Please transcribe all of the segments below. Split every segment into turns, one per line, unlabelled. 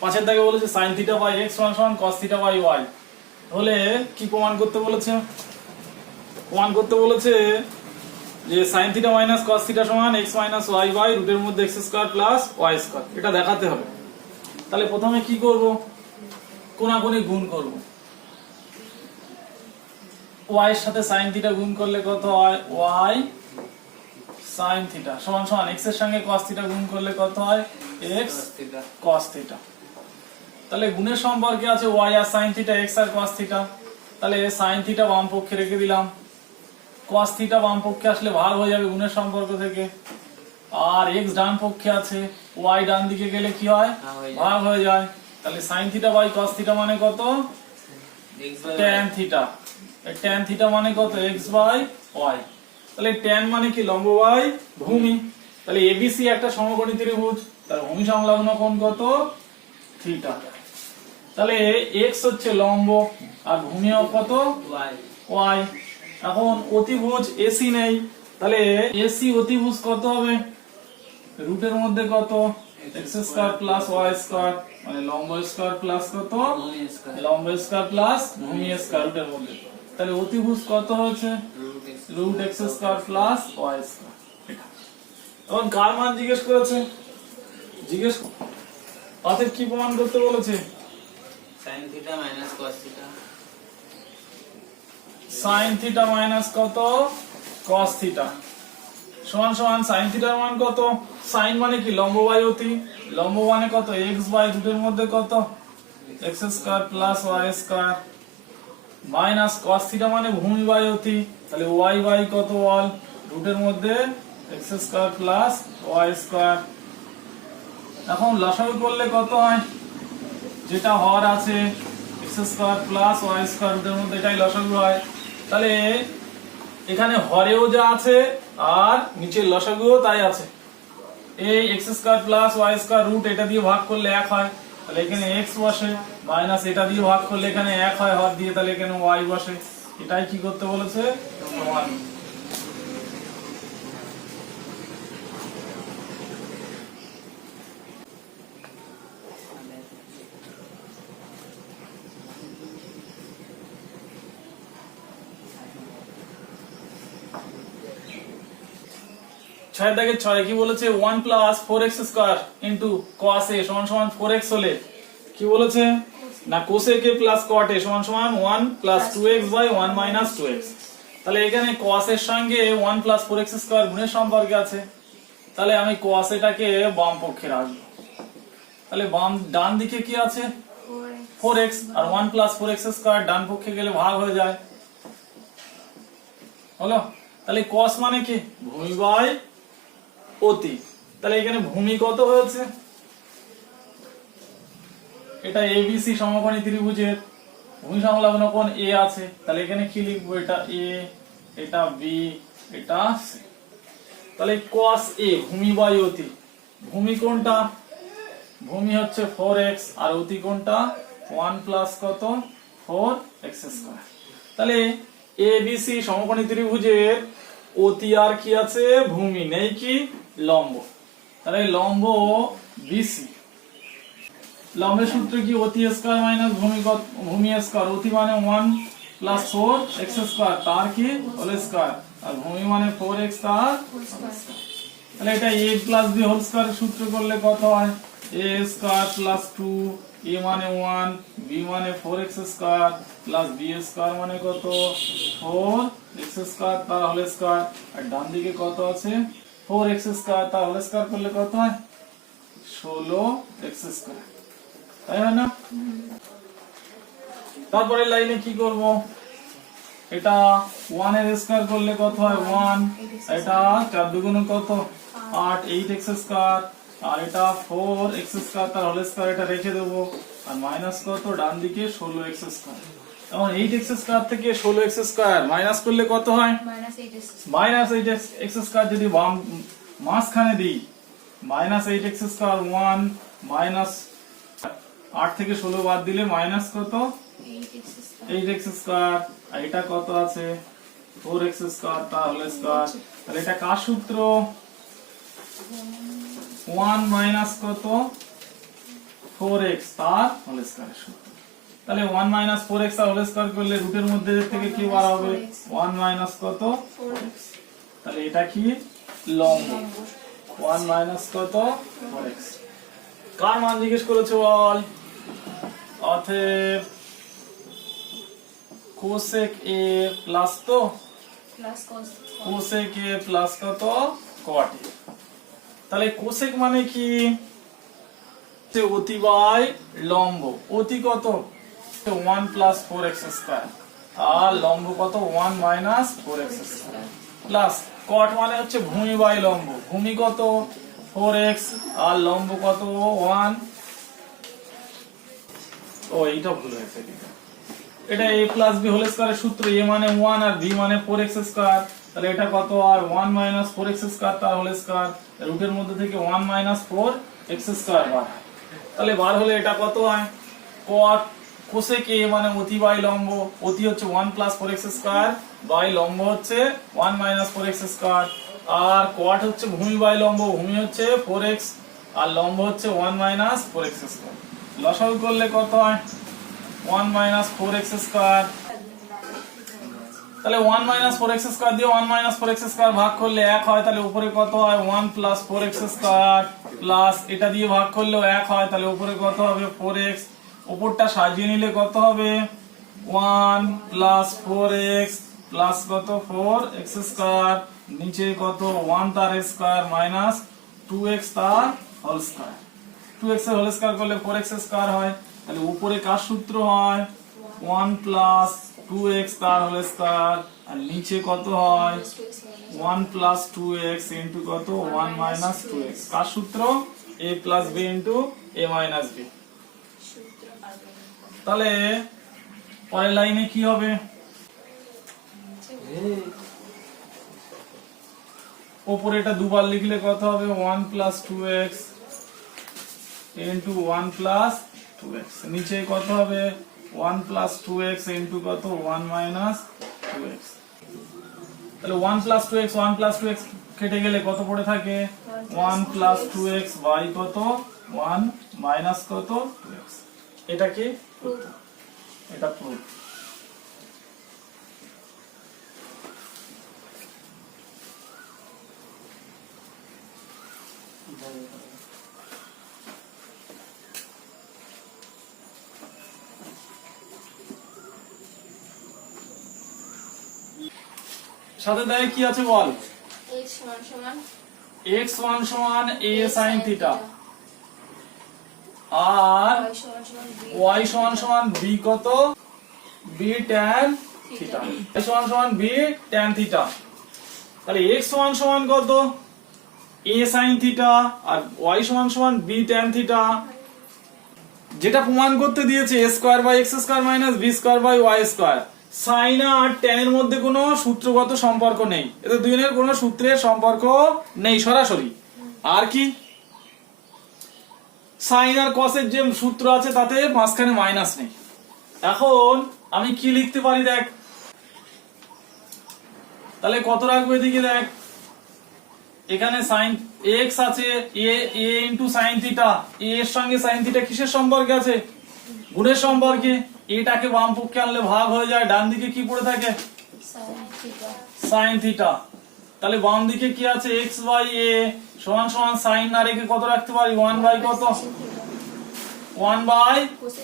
পাঁচের দাগে বলেছে সাইন থিটা বাই এক্স সমান সমান কস থিটা বাই ওয়াই তাহলে কি প্রমাণ করতে বলেছে? প্রমাণ করতে বলেছে যে sine theta minus cos theta সমান এক্স মাইনাস ওয়াই বাই রুটের মধ্যে x square plus y square এটা দেখাতে হবে। তাহলে প্রথমে কি করব? কোনাকুনি গুণ করব। ওয়াই এর সাথে সাইন থিটা গুণ করলে কত হয়? ওয়াই সাইন থিটা সমান সমান এক্সের সঙ্গে কস থিটা গুণ করলে কত হয়? এক্স কস থিটা তাহলে গুণের সম্পর্কে আছে ওয়াই আর sin থিটা x আর cos থিটা তাহলে sin থিটা বাম পক্ষে রেখে দিলাম। cos থিটা বাম পক্ষে আসলে ভাগ হয়ে যাবে গুণের সম্পর্ক থেকে। আর এক্স ডান পক্ষে আছে ওয়াই ডান দিকে গেলে কি হয়?
ভাগ হয়ে যায়।
তাহলে sin theta by cos theta মানে কত? tan থিটা tan থিটা মানে কত? এক্স বাই ওয়াই তাহলে tan মানে কি? লম্ব বাই ভূমি। তাহলে ABC একটা সমকোণী ত্রিভুজ। তার ভূমি সংলগ্ন কোণ কত? থিটা তাহলে এক্স হচ্ছে লম্ব আর ভূমিও কত? ওয়াই এখন অতিভুজ এসি নেই, তাহলে এসি অতিভুজ কত হবে? রুটের মধ্যে কত? x square plus y square মানে লম্ব স্কয়ার প্লাস কত? লম্ব স্কয়ার প্লাস ভূমি স্কয়ার রুটের মধ্যে। তাহলে অতিভুজ কত হচ্ছে root x square plus y square এখন কার মান জিজ্ঞেস করেছে? জিজ্ঞেস অতএব কি প্রমাণ করতে বলেছে?
Sin minus cos
theta minus কত? কস থিটা সমান সমান সাইন থিটার মান কত? সাইন মানে কি? লম্ব বাই অতি। লম্ব মানে কত? এক্স বাই রুটের মধ্যে কত? X square plus y square minus cos theta মানে ভূমি বাই অতি। তাহলে ওয়াই বাই কত ওয়াল রুটের মধ্যে x square plus y square এখন লসাগু করলে কত হয়? যেটা হর আছে x square plus y square রুটের মধ্যে এটাই লসাগু হয়। তাহলে এখানে হরেও যা আছে আর নিচের লসাগুও তাই আছে। এই x square plus y square root এটা দিয়ে ভাগ করলে এক হয়। তাহলে এখানে এক্স বসে, মাইনাস এটা দিয়ে ভাগ করলে এখানে এক হয়, হর দিয়ে তাহলে এখানে ওয়াই বসে। এটাই কি করতে বলেছে? প্রমাণ ছয় দাগের ছয় কি বলেছে? One plus four x square into cos A সমান সমান ফোর এক্স হলে কি বলেছে? না Kose k plus cot A সমান সমান one plus two x by one minus two x তাহলে এখানে কস এর সঙ্গে one plus four x square গুণের সম্পর্কে আছে। তাহলে আমি কস এটাকে বাম পক্ষে রাখব। তাহলে বাম, ডান দিকে কি আছে? ফোর এক্স আর one plus four x square ডান পক্ষে গেলে ভাগ হয়ে যায়। হলো? তাহলে কস মানে কি? ভূমি বাই অতি তাহলে এখানে ভূমি কত হয়েছে? এটা এবিসি সমকোণী ত্রিভুজের ভূমি সংলগ্ন কোণ এ আছে। তাহলে এখানে কি লিখব? এটা এ এটা বি এটা সি তাহলে cos এ ভূমি বাই অতি ভূমি কোনটা ভূমি হচ্ছে ফোর এক্স আর অতি কোনটা ওয়ান প্লাস কত? ফোর এক্স স্কোয়ার তাহলে এ বি সি সমকোণী ত্রিভুজের অতি আর কি আছে? ভূমি। নেই কি? লম্ব। তাহলে লম্ব বিসি। লম্বের সূত্র কি? অতি স্কয়ার মাইনাস ভূমি কত- ভূমি স্কয়ার অতি মানে one plus four x square. তার কি? Whole square. আর ভূমি মানে ফোর এক্স, তার তাহলে এটা A plus B whole square সূত্র করলে কত হয়? A square plus two, A মানে ওয়ান, বি মানে four x square, plus B square মানে কত? ফোর এক্স স্কয়ার, তার হোল স্কয়ার। আর ডান দিকে কত আছে? ফোর এক্স স্কয়ার তার হোল স্কয়ার করলে কত হয় ষোলো এক্স স্কয়ার তাই না তারপরে লাইনে কি করব এটা ওয়ানের স্কয়ার করলে কত হয় ওয়ান এটা চার দুগুণ কত আট এইট এক্স স্কয়ার আর এটা ফোর এক্স স্কয়ার তার হোল স্কয়ার এটা রেখে দেবো আর মাইনাস কত ডান দিকে ষোলো এক্স স্কয়ার এখন এইট এক্স স্কয়ার থেকে ষোলো এক্স স্কয়ার মাইনাস করলে কত হয়?
Minus 8
minus eight x square যদি বাম মাঝখানে দিই minus eight x square one minus আট থেকে ষোলো বাদ দিলে মাইনাস কত?
8 is
এইট এক্স স্কয়ার আর এটা কত আছে? ফোর এক্স স্কয়ার তাহলে স্কয়ার তাহলে এটা কার সূত্র? ওয়ান মাইনাস কত? ফোর এক্স তার হোল স্কয়ারের সূত্র। তাহলে ওয়ান মাইনাস ফোর এক্স তার হোল স্কয়ার করলে রুটের মধ্যে থেকে কি বার হবে?
4x
ওয়ান মাইনাস কত?
ফোর এক্স
তাহলে এটা কি? লম্ব। ওয়ান মাইনাস কত? ফোর এক্স কার মান জিজ্ঞেস করেছে বল? অতএব কোসেক এ প্লাস তো?
প্লাস
কোসেক এ প্লাস কত? এ তাহলে কোসেক মানে কি? যে অতি লম্ব। অতি কত? ওয়ান প্লাস ফোর এক্স আর লম্ব কত? One minus four x plus cot মানে হচ্ছে ভূমি বাই লম্ব। ভূমি কত? ফোর এক্স আর লম্ব কত? ওয়ান ও, এইটা ভুল হয়েছে এটা a প্লাস বি হোল স্কয়ারের সূত্র। a মানে 1 আর b মানে 4x স্কয়ার তাহলে এটা কত? আর 1 মাইনাস 4x স্কয়ার তার হোল স্কয়ার রুটের মধ্যে থেকে 1 মাইনাস 4x স্কয়ার বার। তাহলে বার হলে এটা কত হয়? cot কোসেক মানে অতি বাই লম্ব, অতি হচ্ছে 1 প্লাস 4x স্কয়ার বাই লম্ব হচ্ছে 1 মাইনাস 4x স্কয়ার আর cot হচ্ছে ভূমি বাই লম্ব, ভূমি হচ্ছে 4x আর লম্ব হচ্ছে 1 মাইনাস 4x স্কয়ার লসাগু করলে কত হয়? 1 মাইনাস ফোর এক্স স্কোয়ার তাহলে 1 মাইনাস ফোর এক্স স্কোয়ার দিয়ে 1 মাইনাস ফোর এক্স স্কোয়ার ভাগ করলে এক হয়, তাহলে উপরে কত হয়? 1 plus four x square plus এটা দিয়ে ভাগ করলেও এক হয়, তাহলে উপরে কত হবে? ফোর এক্স উপরটা সাজিয়ে নিলে কত হবে? One plus four x plus কত? Four x square. নিচে কত? ওয়ান তার স্কোয়ার মাইনাস টু এক্স তার হোল স্কোয়ার। টু এক্সের হোল স্কয়ার করলে ফোর এক্স স্কয়ার হয়। তাহলে উপরে কার সূত্র হয়? ওয়ান প্লাস টু এক্স তার হোল স্কয়ার। আর নিচে কত হয়? One plus two x into কত? One minus two x. কার সূত্র? A plus b into a minus b. তাহলে পরের লাইনে কি হবে? ওপরে এটা দুবার লিখলে কত হবে? One plus two x into one plus two x. নিচে কত হবে? One plus two x into কত? One minus two x. তাহলে one plus two x, one plus two x কেটে গেলে কত পড়ে থাকে? One plus two x by কত? ওয়ান মাইনাস কত? টু এক্স এটা কি? এটা প্রুফ সাথে দেয় কি আছে বল?
এক্স সমান
a sin থিটা আর
y সমান সমান b
কত? b tan থিটা y সমান সমান b tan থিটা তাহলে x সমান সমান কত? a sin থিটা আর y সমান সমান b tan থিটা যেটা প্রমাণ করতে দিয়েছে a square by x square minus b square by y square sine R tan এর মধ্যে কোনো সূত্রগত সম্পর্ক নেই। এদের দুজনের কোনো সূত্রের সম্পর্ক নেই সরাসরি। আর কি? সাইন আর কসের যে সূত্র আছে তাতে মাঝখানে মাইনাস নেই। এখন আমি কি লিখতে পারি দেখ? তাহলে কত রাখব এদিকে দেখ? এখানে সাইন এক্স আছে a a into sine theta a এর সঙ্গে সাইন থিটা কিসের সম্পর্কে আছে? গুণের সম্পর্কে। এটাকে বাম পক্ষে আনলে ভাগ হয়ে যায় ডান দিকে কি পড়ে থাকে? সাইন থিটা তাহলে বাম দিকে কি আছে? এক্স বাই এ সমান সমান সাইন না রেখে কত রাখতে পারি? ওয়ান বাই কত? ওয়ান বাই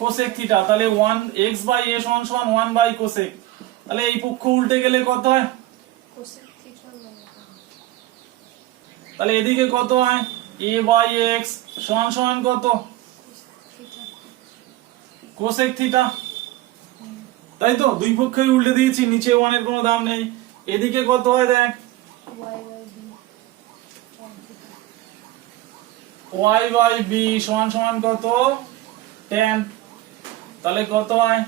কোসেক থিটা তাহলে ওয়ান এক্স বাই এ সমান সমান ওয়ান বাই কোসেক তাহলে এই পক্ষ উল্টে গেলে কত হয়? তাহলে এদিকে কত হয়? এ বাই এক্স সমান সমান কত? কোসেক থিটা তাই তো? দুই পক্ষই উল্টে দিয়েছি নিচে ওয়ানের কোনো দাম নেই। এদিকে কত হয় দেখ? ওয়াই বাই বি সমান সমান কত? টেন। তাহলে কত হয়?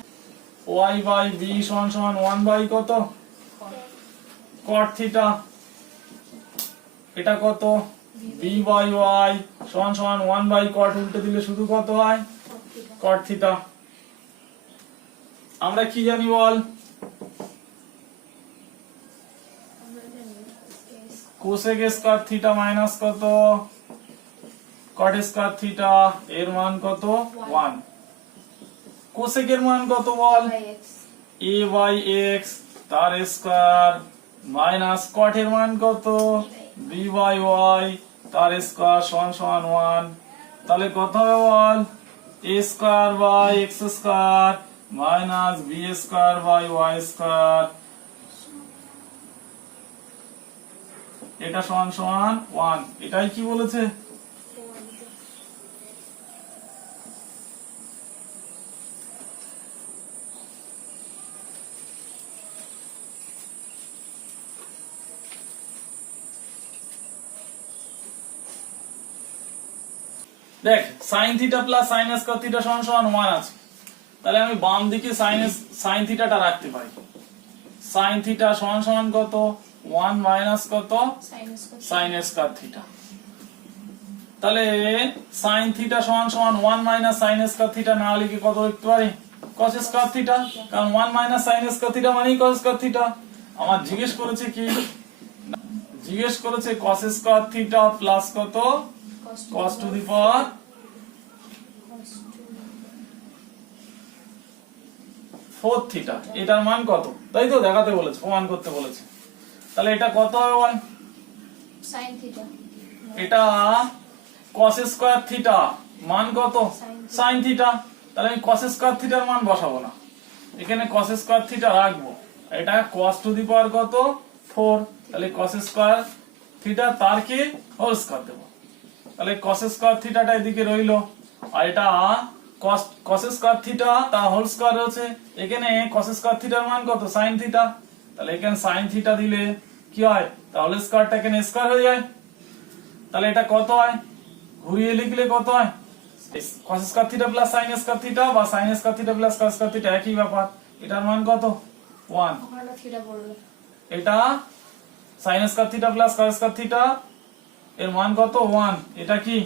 ওয়াই বাই বি সমান সমান ওয়ান বাই কত? কট থিটা এটা কত? বি বাই ওয়াই সমান সমান ওয়ান বাই কট উল্টে দিলে শুধু কত হয়? কট থিটা আমরা কি জানি বল
আমরা জানি s
cosec square theta minus কত? কট স্কয়ার থিটা এর মান কত? ওয়ান কোসেকের মান কত বল? এ বাই এক্স তার স্কয়ার মাইনাস কটের মান কত? বি বাই ওয়াই তার স্কয়ার সমান সমান ওয়ান তাহলে কত হবে বল? A square by x square minus b square by y square এটা সমান সমান ওয়ান। এটাই কি বলেছে? দেখ sine theta plus sine square theta সমান সমান ওয়ান আছে। তাহলে আমি বাম দিকে সাইন সাইন থিটাটা রাখতে পারি। সাইন থিটা সমান সমান কত? ওয়ান মাইনাস কত?
সাইন স্কয়ার
থিটা তাহলে সাইন থিটা সমান সমান one minus sine square theta না লিখে কত লিখতে পারি? কস স্কয়ার থিটা কারণ one minus sine square theta মানেই কস স্কয়ার থিটা আমার জিজ্ঞেস করেছে কি? জিজ্ঞেস করেছে কস স্কয়ার থিটা প্লাস কত? Cos to the power four theta এটার মান কত? তাই তো দেখাতে বলেছে প্রমাণ করতে বলেছে। তাহলে এটা কত হবে বল
থিটা।
এটা cos স্কয়ার থিটা মান কত?
Sin
sin theta. তাহলে আমি cos স্কয়ার থিটার মান বসাবো না। এখানে cos স্কয়ার থিটা রাখব। এটা cos টু দি পাওয়ার কত? 4 তাহলে cos স্কয়ার থিটা তার কি? হোল স্কয়ার দেব। তাহলে cos স্কয়ার থিটাটা এদিকে রইল। আর এটা cos cos স্কয়ার থিটা তার হোল স্কয়ার রয়েছে। এখানে cos স্কয়ার থিটার মান কত? sin থিটা তাহলে এখানে sin থিটা দিলে কি হয়? তাহলে স্কয়ারটা এখানে স্কয়ার হয়ে যায়। তাহলে এটা কত হয়? ঘুরিয়ে লিখলে কত হয়? cos square theta plus sin square theta বা sin square theta plus cos square theta একই ব্যাপার। এটার মান কত? 1
ওখানে থিটা পড়ল
এটা sin square theta plus cos square theta এর মান কত? 1 এটা কি?